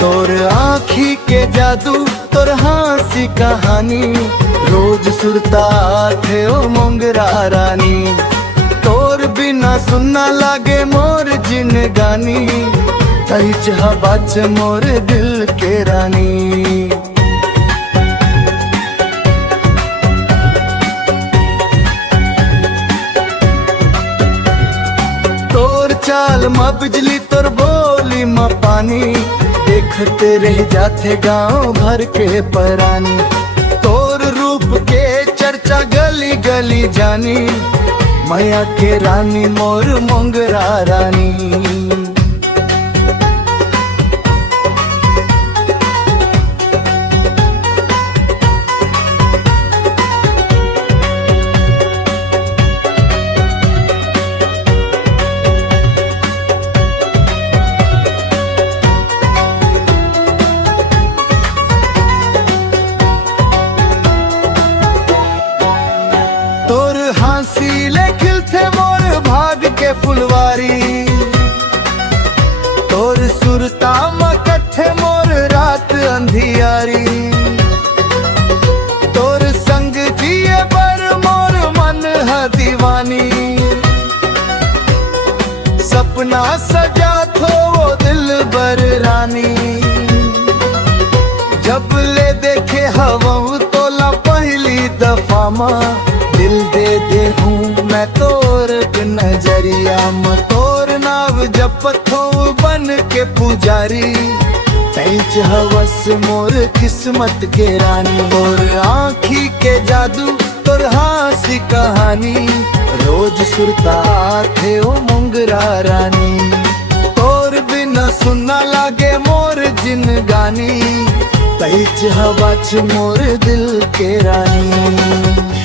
तोर आँखी के जादू तोर हंसी कहानी रोज सुरता थे ओ मोंगरा रानी। तोर बिना सुनना लागे मोर जिन गानी तही चाह बाच मोर दिल के रानी। तोर चाल माँ बिजली तोर बोली माँ पानी देखते रह जाते गांव भर के परानी। तोर रूप के चर्चा गली गली जानी मैया के रानी मोर मोंगरा रानी। तोर हंसी ले खिलते मोर भाग के फुलवारी। तोर सुरता मकथे मोर रात अंधियारी। तोर संग जिए बर मोर मन है दीवानी। सपना सजा थो वो दिल बर रानी। जब ले देखे हवा तोला पहली दफा माँ दिल दे हूँ मैं तोर नजरिया में। तोर नाव जपथो बन के पुजारी तैच हवस मोर किस्मत के रानी। तोर आँखी के जादू तोर हंसी कहानी रोज सुरता थे ओ मोंगरा रानी। तोर बिना सुनना लागे मोर जिन गानी तैच हवाच मोर दिल के रानी।